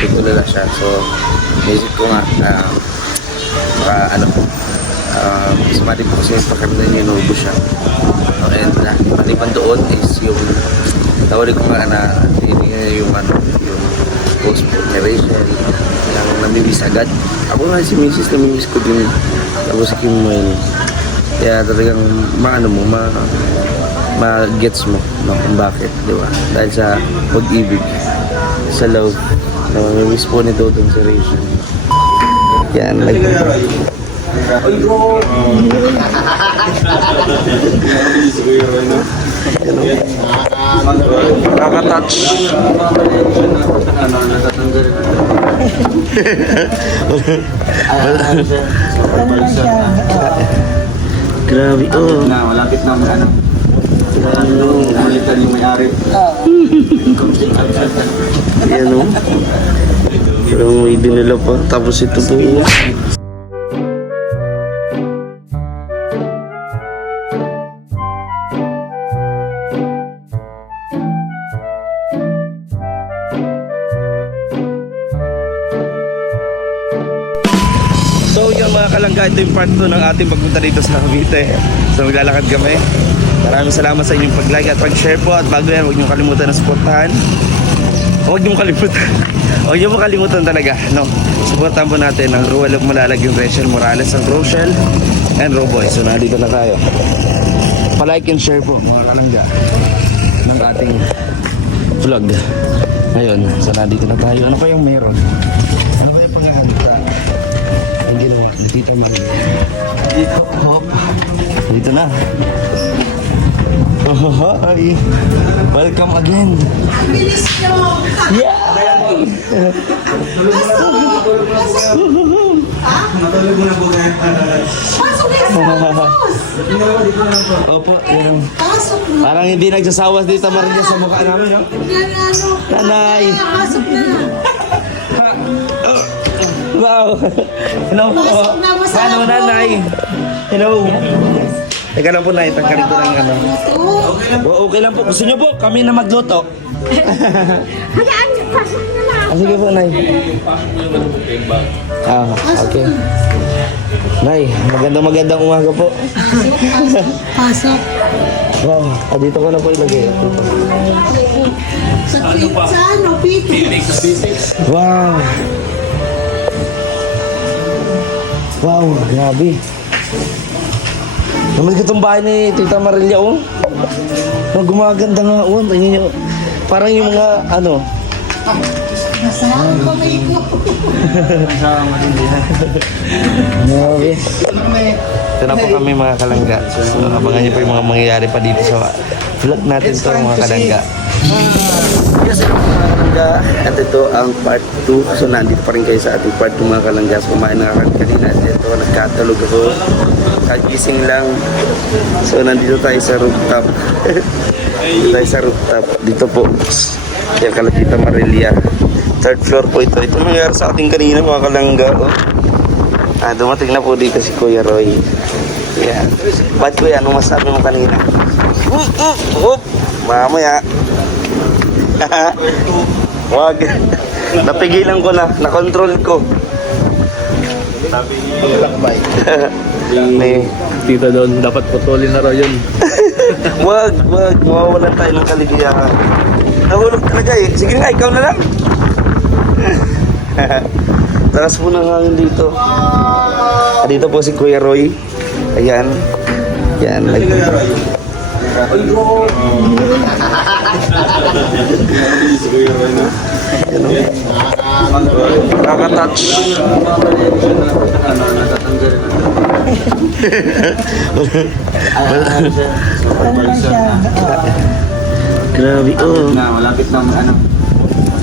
tutulala siya. So, naisip ko nga, sumali po kasi pakiramdam niya inuubo siya. And maliban doon is yung tawali ko nga na yung post-operation yung namimiss agad. Ako nga si Mrs. namimiss ko din. Tapos si Kim Moen. Kaya talagang ma-gets mo kung bakit, di ba? Dahil sa pag-ibig, sa love, na mamimiss po ni Dodong si Rachel. Yan, nakaka-touch. Grabe, oh. Malapit na may anak. Ulitan yung may-ari. Yan, oh. Pero may dinala pa. Tapos ito po. So yung mga kalangga, ito yung part 2 ng ating pagpunta dito sa Cavite. So maglalakad kami. Maraming salamat sa inyong pag-like at pag-share po. At bago yan, huwag niyo kalimutan na supportahan. Huwag niyo kalimutan. Huwag niyo makalimutan talaga, no? Supportahan po natin ang Ruel of Malalag, yung Rachel Morales, ang Rochelle, and Roboy. So nandito na tayo. Pa-like and share po mga kalangga ng ating vlog. Ngayon, so nandito na tayo. Ano kayang meron? Ano kayang pagkakanta? Ang ginawa ni Tita Mag. Hop. Dito na. Oh, hi. Welcome again. Bilis nyo! Yeah! Natulog mo na po kayo. Pasok na sa boss! Opo, yun. Pasok na! Parang hindi nagsasawas dito Maria sa mukha namin, no? Yan ano? Nanay! Pasok na! Wow! Hello po! Pasok na, masarap Paano, po. nanay? Hello! Teka lang po, nay. Tanggalin ko lang yung ano. Oo. Okay lang po. Gusto nyo po, kami na magluto. Hayaan, pasok na lang! Sige po, nay. Okay. Nay, magandang umaga po. Pasok. Wow, dito ko na po ilagay. Dito. Sa ano, Pito? Wow! Wow, grabe. Naman itong bahay ni Tita Marilia, oh. Gumaganda nga, oh. Tingin nyo. Parang yung mga, ano. Nasaan ko may ko? Grabe. Ito na po kami mga kalangga. So, abangan nyo po yung mga mangyayari pa dito sa vlog natin to mga kalangga. Yes, mga kalangga. At ito ang part 2. So, nandito pa rin kayo sa ating part 2 mga kalangga. So, kumain na kanina. Ito, nagkatalog ako. Kagising lang. So, nandito tayo sa rooftop. Dito tayo sa rooftop. Dito po. Yan, Tita Marilia. Third floor po ito. Ito nangyari sa ating kanina mga kalangga. Oh. Dumating na po dito si Kuya Roy. Yan. Ba't Kuya, anong masabi mo kanina? Mamaya. Wag. Napigilan ko na. Nakontrol ko. Tita doon, dapat putulin na raw yun. Wag. Mawawalan tayo ng kaligayahan. Nahulog talaga eh. Sige nga, ikaw na lang. Taras po ng hangin dito. Dito po si Kuya Roy. Ayan. Yan. Nakaka-touch. Grabe, oh. Malapit na may anak.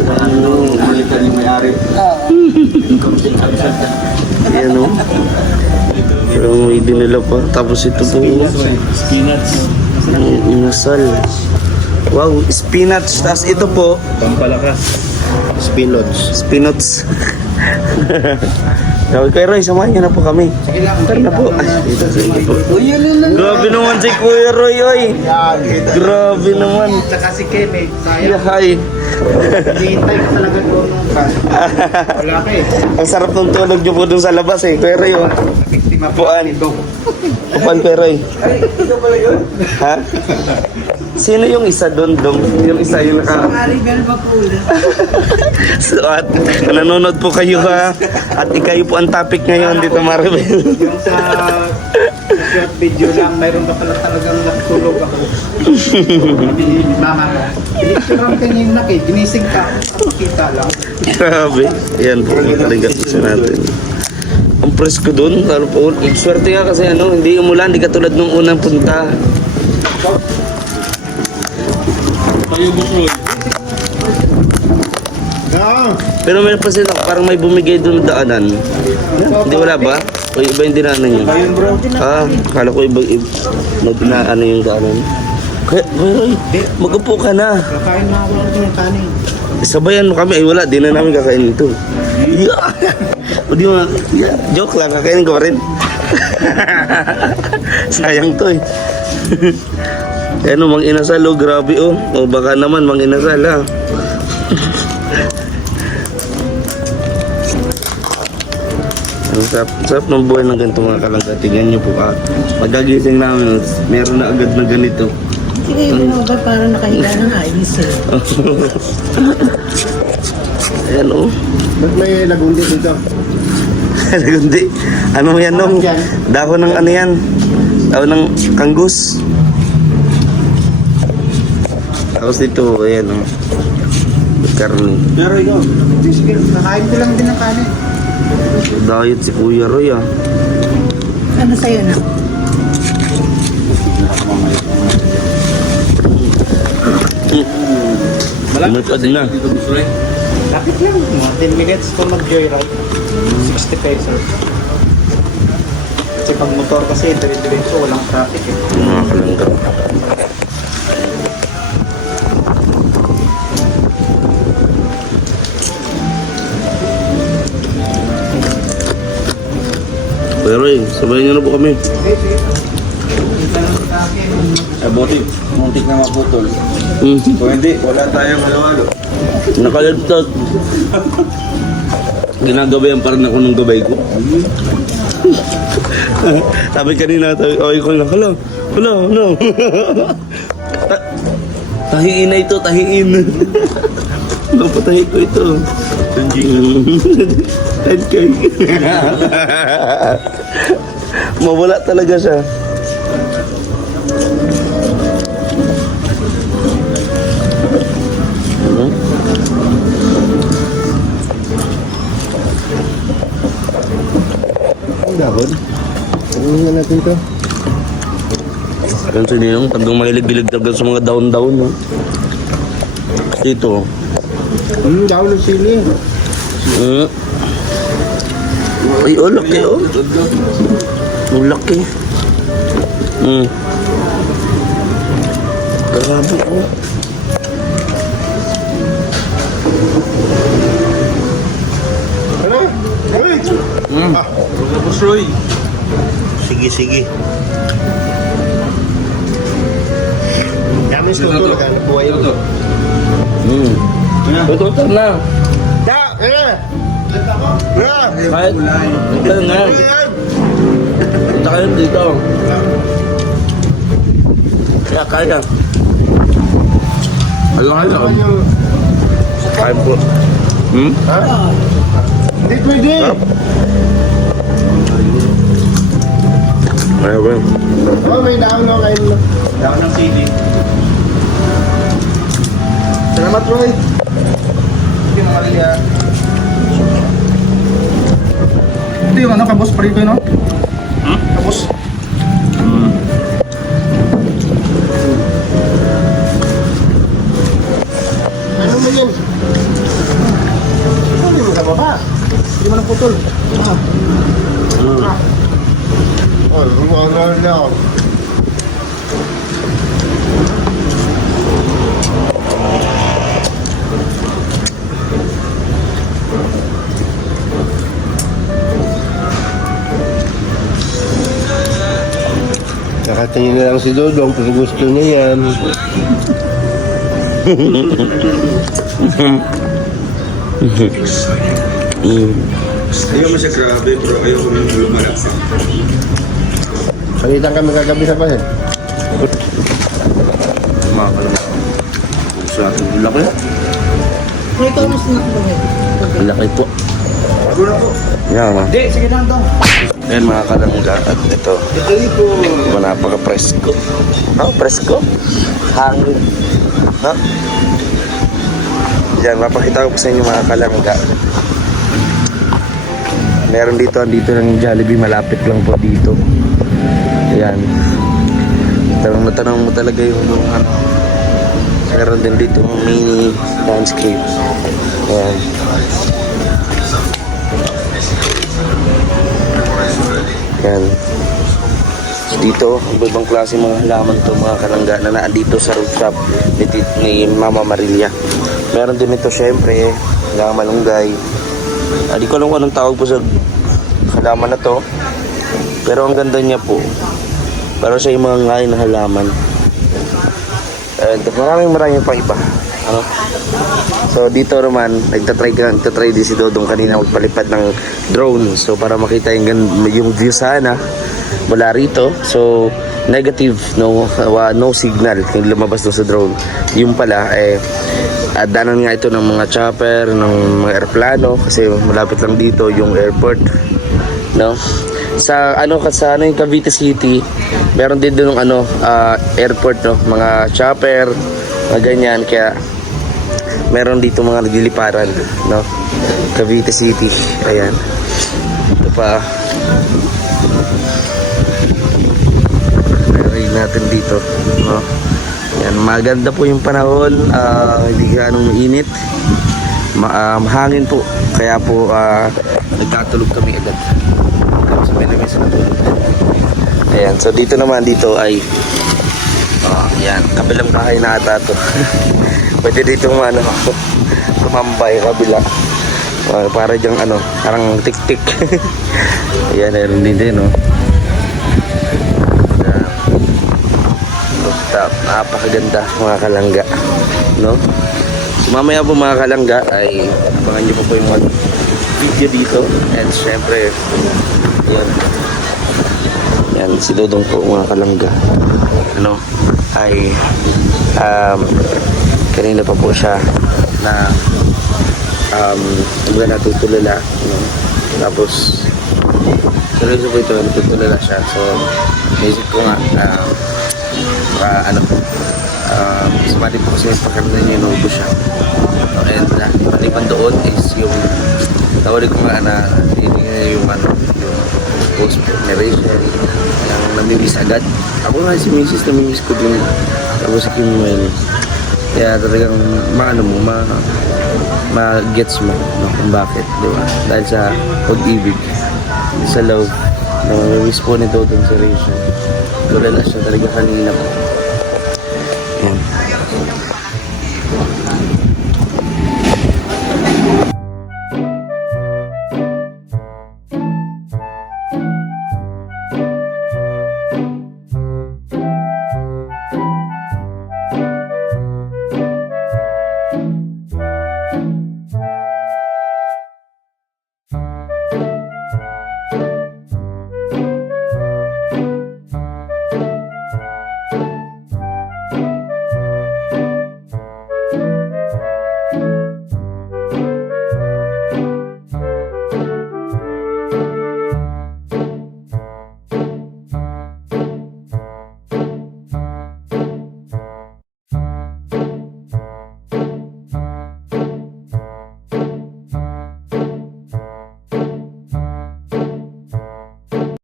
Ulitan yung may-ari. Ayan, oh. Pero may dinala pa. Tapos ito po. Spinach. Inasal. Wow, spinach. Tapos ito po. Pampalakas. Spinots. Spinots. Sabi ko, Roy, samahan niyo na po kami. Tara na po. Ay, dito, sige po. Grabe naman si Kuya Roy, oy. Grabe naman. Tsaka si Ken eh. Yahay. Hihintay ko talaga doon nung wala ka eh. Ang sarap ng tulog niyo po dun sa labas eh. Kuya Roy, oh. Biktima Puan. Upan, Kuya Roy. Ha? Sino yung isa doon, Dong? Yung isa yung naka... Maribel Bapula. So, at nanonood po kayo ha. At ikayo po ang topic ngayon dito, Maribel. Yung sa short video lang, mayroon ka pala talagang natulog ako. Sabi ni mama mo, pinicturean ka niya yung nakit, ginising ka, kita lang. Grabe. Ayan po, talaga isa natin. Ang presko doon, lalo po. Swerte nga kasi ano, hindi umulan, hindi katulad nung unang punta. Tayo Busroy. Pero meron pa sila, parang may bumigay doon daanan. Hindi wala ba? O iba yung dinaanan niya? Ayun bro. Kala ko iba dinaanan yung daanan. Kaya, Roy, mag-upo ka na. Kakain na ako ng kanin. Sabayan mo kami. Ay wala, di na namin kakainin ito. Yeah. O di mo, yeah. Joke lang, kakainin ko pa rin. Sayang to eh. Ano, mang inasal oh, grabe oh. O baka naman mang inasal ha. Ang sarap ng buhay ng ganito mga kalangga. Tingnan nyo po ah. Pagkagising namin, meron na agad na ganito. Sige, yung mga parang nakahiga ng ayos eh. Ayan oh. Ba't may lagundi dito? Hindi. Ano yan nung? Dahon ng ano yan? Dahon ng kanggus. Tapos dito, ayan o. Karne. Pero yun, sige, kakain ko lang din ng kanin. Diet si Kuya Roy ah. Ano sa'yo na? Malapit na. Dito Busroy. Lapit lang, mga 10 minutes kung mag-joyride. 60 pesos. Kasi pag motor kasi, dire-diretso, walang traffic eh. Mga kalangga. Kuya Roy, sabayan niyo na po kami. Buti, muntik na maputol. Kung hindi, wala tayong halo-halo. Nakalagtag. Ginagabayan pa rin ako ng gabay ko. Sabi kanina, okay ko lang, hala. Tahiin na ito, tahiin. Napatahi ko ito. Okay. Mawala talaga siya. Ang dahon. Ano nga natin to? Yan si Ninong, talagang mahilig-hilig talaga sa mga daon-daon. No? Ito. Dahon ng sili. Ay, oh, laki oh. Oh, laki. Grabe oh. Ano? Uy! Tayo Busroy. Sige. Yamis ko ito, naghanap buhay ito. Ito na. Da! Kaya! Da! Kahit, ito nga. Punta kayo dito. Kaya. Ano? Kaya po. Ha? Hindi pwede! Kaya ba? Oh, may dahon na kain mo. Dahon ng sili. Salamat, Roy. Sige na, Maria. Ito yung ano, kabos pa rito, no? Kabos. Ano mo yun? Ano mo sa baba? Hindi mo naputol. Oh, lumayan na ako. Nakatingin na lang si Dodong kung gusto niya yan. Ayaw mo siya grabe, pero ayaw ko yung lumalap pa. Palitan kami kagabi sa pahin. Mga kalangga. Gusto natin yung laki. May ikaw na snack ba ngayon? Ang laki po. Bago na po. Yan mga. Hindi, sige lang daw. Ayan mga kalangga. At ito. Ito po. Napaka-presko. Oh, presko. Hangin. Ha? Yan, mapakita ko po sa inyo mga kalangga. Meron dito ng Jollibee, malapit lang po dito. Ayan. Tanong na tanong mo talaga yung ano. Meron din dito mini landscape. Ayan. Ayan. So dito, ibang klase mga halaman to mga kalangga na naandito sa rooftop ni Mama Marilia. Meron din ito syempre, halaman malunggay. Di ko alam kung anong tawag po sa halaman na to. Pero ang ganda niya po. Para sa mga ngayon na halaman. And maraming pa iba. Ano? So dito naman, nagtatry din si Dodong kanina magpalipad ng drone. So para makita yung view sana mula rito. So negative, no signal yung lumabas doon sa drone. Yung pala danan nga ito ng mga chopper, ng mga aeroplano kasi malapit lang dito yung airport, no? Sa yung Cavite City, meron din doon airport, no? Mga chopper, mga ganyan, kaya meron dito mga nagliliparan, no? Cavite City, ayan. Ito pa. Meron natin dito, no? Yan, maganda po yung panahon, hindi ganong mainit, mahangin po, kaya po nagkatulog kami agad. Tapos may lamesa na tulog. Ayan, so dito ay yan, kabilang bahay na ata ito. Pwede dito tumambay kabila. Para dyang parang tik-tik. Ayan, meron din, no? Napakaganda mga kalangga, no? So mamaya po mga kalangga ay abangan nyo po yung video dito. And syempre yan si Dodong po mga kalangga, ay kanina pa po siya na natutulala, no? Tapos seryoso po ito, natutulala siya. So naisip ko nga sumali po kasi pakiramdam niya inuubo siya. And maliban doon is yung tawali ko nga na yung post narration yung namimiss agad. Ako nga si Mrs. namimiss ko din. Tapos si Kim Wen, kaya talagang ma-gets mo, no, kung bakit, di ba? Dahil sa pag-ibig, sa love, namimiss po nito itong si Rachel. Tulala siya talaga kanina po. Yan.